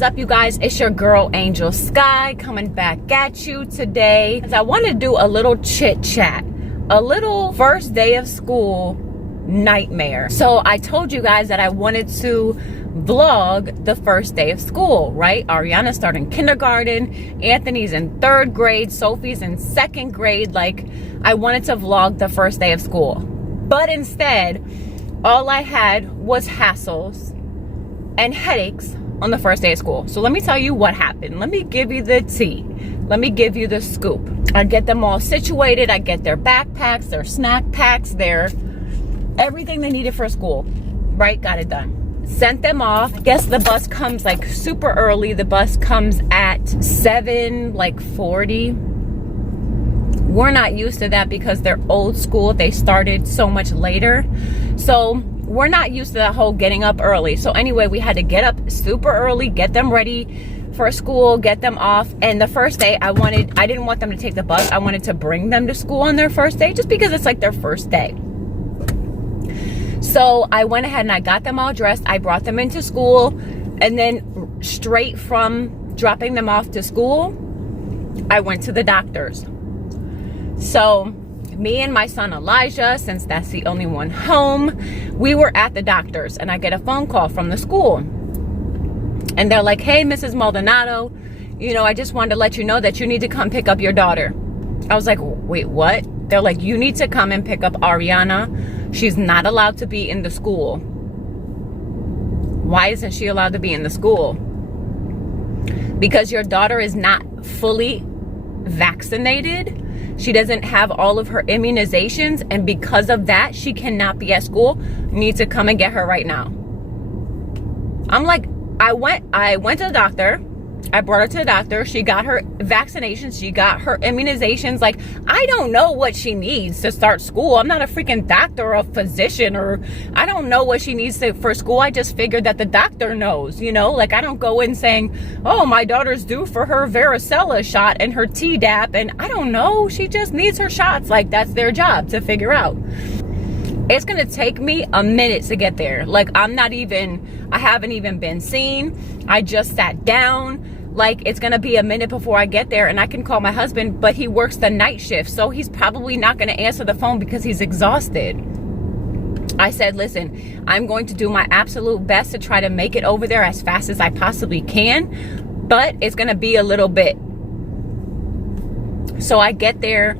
is up, you guys? It's your girl Angel Sky coming back at you today. I want to do a little chit chat, a little first day of school nightmare. So I told you guys that I wanted to vlog the first day of school, right? Ariana's starting kindergarten, Anthony's in 3rd grade, Sophie's in 2nd grade. Like, I wanted to vlog the first day of school, but instead all I had was hassles and headaches on the first day of school. So let me tell you what happened. Let me give you the tea. Let me give you the scoop. I get them all situated. I get their backpacks, their snack packs, their everything they needed for school, right? Got it done. Sent them off. Guess the bus comes like super early. The bus comes at 7:40. We're not used to that because they're old school. They started so much later. So we're not used to that whole getting up early. So anyway, we had to get up super early, get them ready for school, get them off. And the first day I didn't want them to take the bus. I wanted to bring them to school on their first day just because it's like their first day. So I went ahead and I got them all dressed. I brought them into school, and then straight from dropping them off to school, I went to the doctor's. So me and my son Elijah, since that's the only one home, we were at the doctor's, and I get a phone call from the school. And they're like, "Hey, Mrs. Maldonado, I just wanted to let you know that you need to come pick up your daughter." I was like, "Wait, what?" They're like, "You need to come and pick up Ariana. She's not allowed to be in the school." Why isn't she allowed to be in the school? Because your daughter is not fully vaccinated. She doesn't have all of her immunizations, and because of that, she cannot be at school. You need to come and get her right now. I'm like, I went to the doctor. I brought her to the doctor. She got her vaccinations. She got her immunizations. Like, I don't know what she needs to start school. I'm not a freaking doctor or a physician, or I don't know what she needs for school. I just figured that the doctor knows, like I don't go in saying, "Oh, my daughter's due for her varicella shot and her Tdap." And I don't know. She just needs her shots. Like, that's their job to figure out. It's going to take me a minute to get there. Like, I haven't even been seen. I just sat down. Like, it's going to be a minute before I get there, and I can call my husband, but he works the night shift. So he's probably not going to answer the phone because he's exhausted. I said, "Listen, I'm going to do my absolute best to try to make it over there as fast as I possibly can, but it's going to be a little bit." So I get there,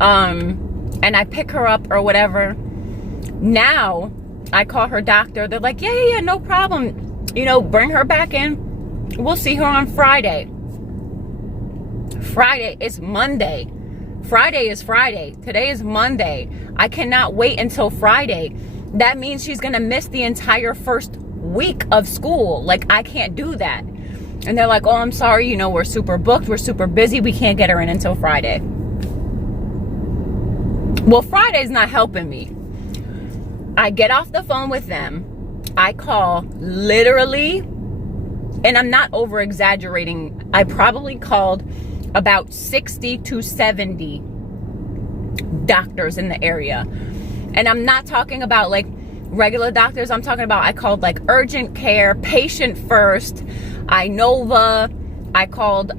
and I pick her up or whatever. Now I call her doctor. They're like, yeah, no problem. Bring her back in. We'll see her on Friday. Friday is Monday. Friday is Friday. Today is Monday. I cannot wait until Friday. That means she's going to miss the entire first week of school. Like, I can't do that. And they're like, "Oh, I'm sorry. We're super booked. We're super busy. We can't get her in until Friday." Well, Friday's not helping me. I get off the phone with them. I call literally, and I'm not over exaggerating, I probably called about 60 to 70 doctors in the area. And I'm not talking about like regular doctors. I'm talking about, I called like urgent care, patient first, Inova. I called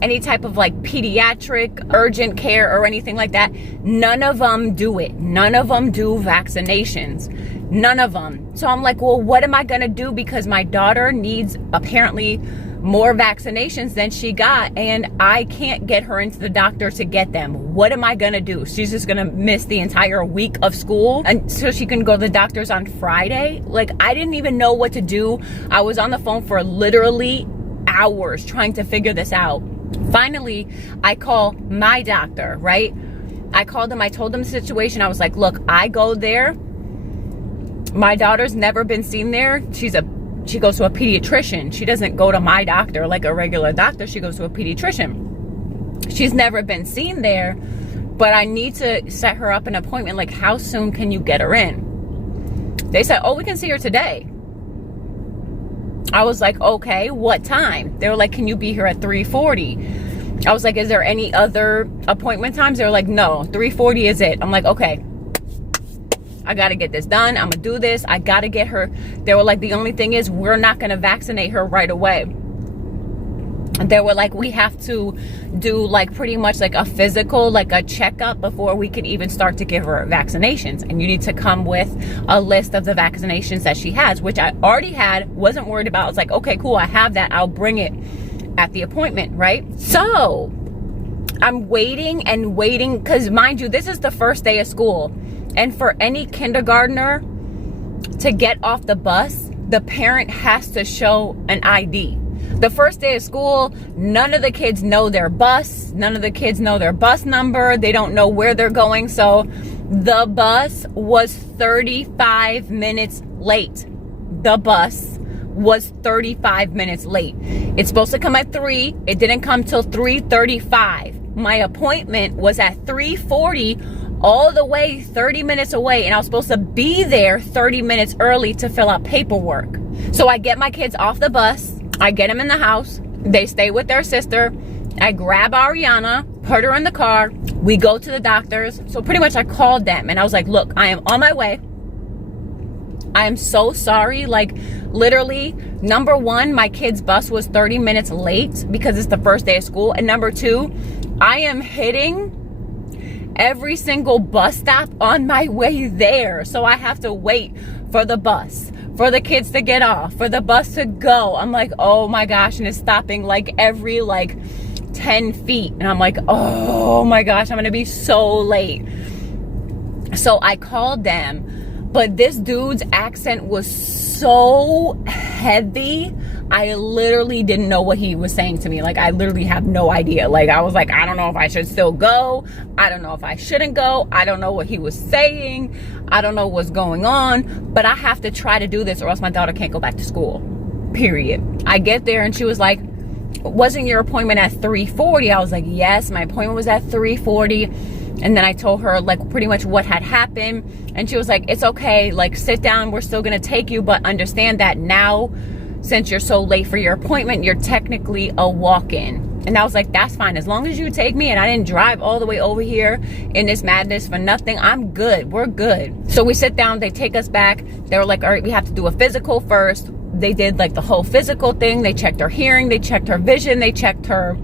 any type of like pediatric urgent care or anything like that. None of them do it. None of them do vaccinations. None of them. So I'm like, well, what am I going to do? Because my daughter needs apparently more vaccinations than she got, and I can't get her into the doctor to get them. What am I going to do? She's just going to miss the entire week of school and so she can go to the doctor's on Friday. Like, I didn't even know what to do. I was on the phone for literally hours trying to figure this out. Finally, I call my doctor, right? I called him. I told him the situation. I was like, "Look, I go there. My daughter's never been seen there. She goes to a pediatrician. She doesn't go to my doctor like a regular doctor. She goes to a pediatrician. She's never been seen there, but I need to set her up an appointment. Like, how soon can you get her in?" They said, "Oh, we can see her today." I was like, "Okay, what time?" They were like, "Can you be here at 3:40? I was like, "Is there any other appointment times?" They were like, "No, 3:40 is it." I'm like, "Okay, I got to get this done. I'm going to do this. I got to get her." They were like, "The only thing is we're not going to vaccinate her right away." they were like, we have to do like pretty much like a physical, like a checkup before we could even start to give her vaccinations. And you need to come with a list of the vaccinations that she has, which I already had, wasn't worried about. I was like, okay, cool, I have that. I'll bring it at the appointment, right? So I'm waiting and waiting, because mind you, this is the first day of school. And for any kindergartner to get off the bus, the parent has to show an ID. The first day of school, none of the kids know their bus. None of the kids know their bus number. They don't know where they're going. So the bus was 35 minutes late. The bus was 35 minutes late. It's supposed to come at 3. It didn't come till 3:35. My appointment was at 3:40, all the way 30 minutes away. And I was supposed to be there 30 minutes early to fill out paperwork. So I get my kids off the bus. I get them in the house. They stay with their sister. I grab Ariana, put her in the car. We go to the doctors. So pretty much I called them and I was like, look, I am on my way. I am so sorry. Like literally, number one, my kid's bus was 30 minutes late because it's the first day of school. And number two, I am hitting every single bus stop on my way there. So I have to wait for the bus, for the kids to get off, for the bus to go. I'm like, oh my gosh. And it's stopping like every 10 feet. And I'm like, oh my gosh, I'm going to be so late. So I called them, but this dude's accent was so heavy. I literally didn't know what he was saying to me. Like, I literally have no idea. Like, I was like, I don't know if I should still go. I don't know if I shouldn't go. I don't know what he was saying. I don't know what's going on. But I have to try to do this or else my daughter can't go back to school. Period. I get there and she was like, wasn't your appointment at 3:40? I was like, yes, my appointment was at 3:40. And then I told her like pretty much what had happened. And she was like, it's okay. Like, sit down. We're still going to take you. But understand that now, since you're so late for your appointment, you're technically a walk-in. And I was like, that's fine. As long as you take me and I didn't drive all the way over here in this madness for nothing, I'm good. We're good. So we sit down. They take us back. They were like, all right, we have to do a physical first. They did like the whole physical thing. They checked her hearing. They checked her vision. They checked her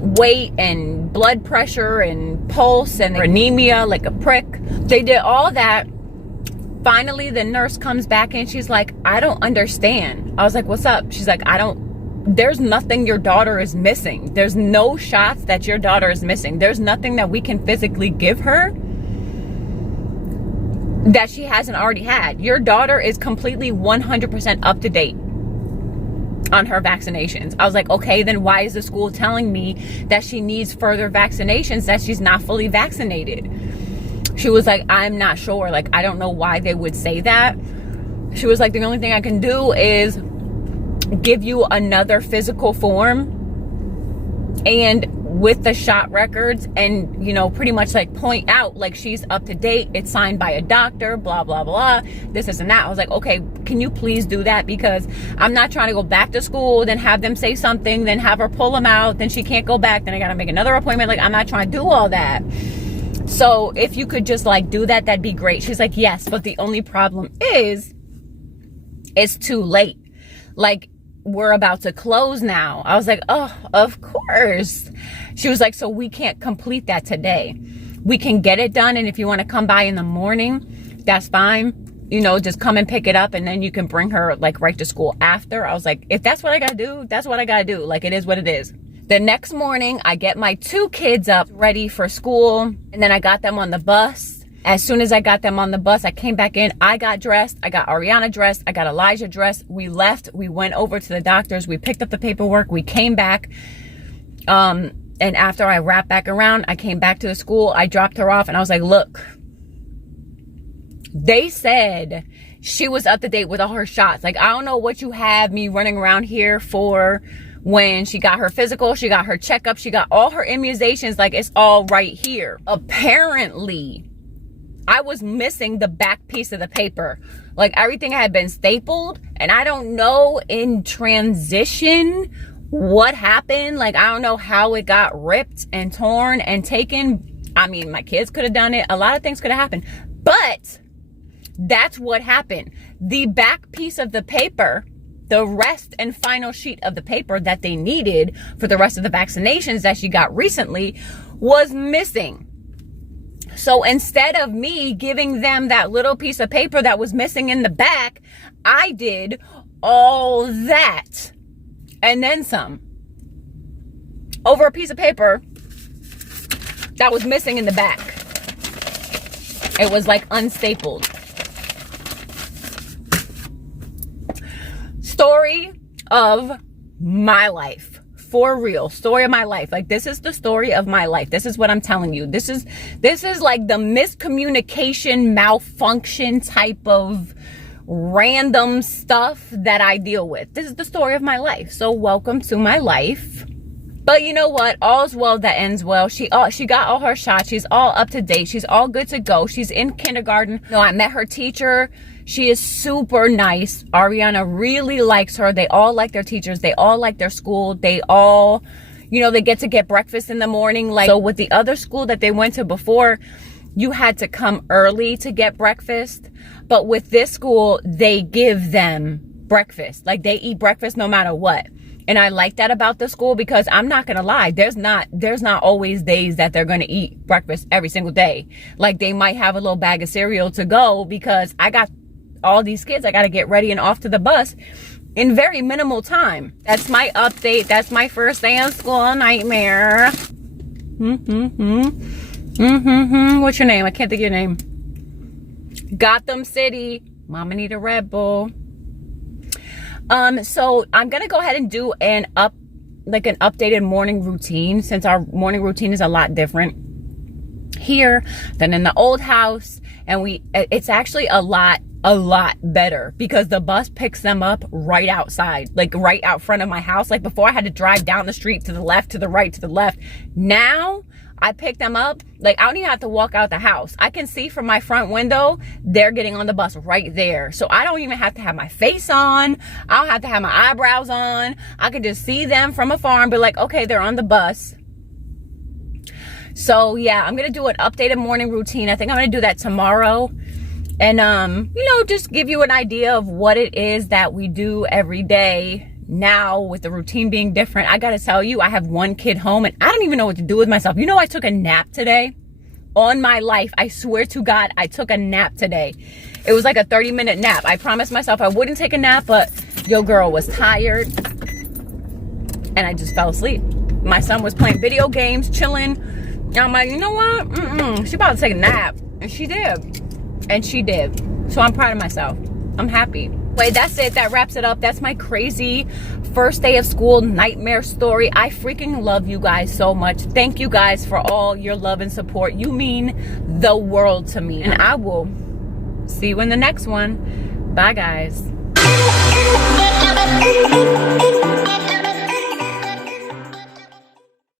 weight and blood pressure and pulse and anemia, like a prick. They did all that. Finally, the nurse comes back and she's like, I don't understand. I was like, what's up? She's like, there's nothing your daughter is missing. There's no shots that your daughter is missing. There's nothing that we can physically give her that she hasn't already had. Your daughter is completely 100% up to date on her vaccinations. I was like, okay, then why is the school telling me that she needs further vaccinations, that she's not fully vaccinated? She was like, I'm not sure. Like, I don't know why they would say that. She was like, the only thing I can do is give you another physical form and with the shot records and, you know, pretty much like point out like she's up to date. It's signed by a doctor, blah, blah, blah, this and that. I was like, okay, can you please do that? Because I'm not trying to go back to school, then have them say something, then have her pull them out, then she can't go back, then I got to make another appointment. Like, I'm not trying to do all that. So if you could just like do that, that'd be great. She's like, yes, but the only problem is it's too late. Like, we're about to close now. I was like, oh, of course. She was like, so we can't complete that today. We can get it done. And if you want to come by in the morning, that's fine. You know, just come and pick it up and then you can bring her like right to school after. I was like, if that's what I got to do, that's what I got to do. Like, it is what it is. The next morning, I get my 2 kids up ready for school, and then I got them on the bus. As soon as I got them on the bus, I came back in. I got dressed. I got Ariana dressed. I got Elijah dressed. We left. We went over to the doctor's. We picked up the paperwork. We came back. And after I wrapped back around, I came back to the school. I dropped her off, and I was like, look, they said she was up to date with all her shots. Like, I don't know what you have me running around here for. When she got her physical, she got her checkup, she got all her immunizations, like it's all right here. Apparently, I was missing the back piece of the paper. Like, everything had been stapled, and I don't know in transition what happened. Like, I don't know how it got ripped and torn and taken. I mean, my kids could have done it. A lot of things could have happened. But that's what happened. The back piece of the paper the rest and final sheet of the paper that they needed for the rest of the vaccinations that she got recently was missing. So instead of me giving them that little piece of paper that was missing in the back, I did all that and then some over a piece of paper that was missing in the back. It was like unstapled. Story of my life. For real. Story of my life. Like, this is the story of my life. This is what I'm telling you. This is like the miscommunication, malfunction type of random stuff that I deal with. This is the story of my life. So welcome to my life. But you know what? All's well that ends well. She got all her shots. She's all up to date. She's all good to go. She's in kindergarten. No, I met her teacher. She is super nice. Ariana really likes her. They all like their teachers. They all like their school. They all, they get to get breakfast in the morning. Like, so with the other school that they went to before, you had to come early to get breakfast. But with this school, they give them breakfast. Like, they eat breakfast no matter what. And I like that about the school, because I'm not going to lie. There's not always days that they're going to eat breakfast every single day. Like, they might have a little bag of cereal to go, because I got all these kids. I got to get ready and off to the bus in very minimal time. That's my update. That's my first day of school nightmare. What's your name? I can't think of your name. Gotham City. Mama need a Red Bull. So I'm going to go ahead and do an updated morning routine, since our morning routine is a lot different here than in the old house. And it's actually a lot better, because the bus picks them up right outside, like right out front of my house. Like, before I had to drive down the street to the left, to the right, to the left. Now I pick them up. Like, I don't even have to walk out the house. I can see from my front window, they're getting on the bus right there. So I don't even have to have my face on. I don't have to have my eyebrows on. I can just see them from afar and be like, okay, they're on the bus. So yeah, I'm going to do an updated morning routine. I think I'm going to do that tomorrow. And, just give you an idea of what it is that we do every day now, with the routine being different. I got to tell you, I have one kid home and I don't even know what to do with myself. I took a nap today. On my life, I swear to God, I took a nap today. It was like a 30-minute nap. I promised myself I wouldn't take a nap, but your girl was tired and I just fell asleep. My son was playing video games, chilling. And I'm like, you know what? She about to take a nap. And she did. So I'm proud of myself. I'm happy. Wait, that's it. That wraps it up. That's my crazy first day of school nightmare story. I freaking love you guys so much. Thank you guys for all your love and support. You mean the world to me. And I will see you in the next one. Bye, guys.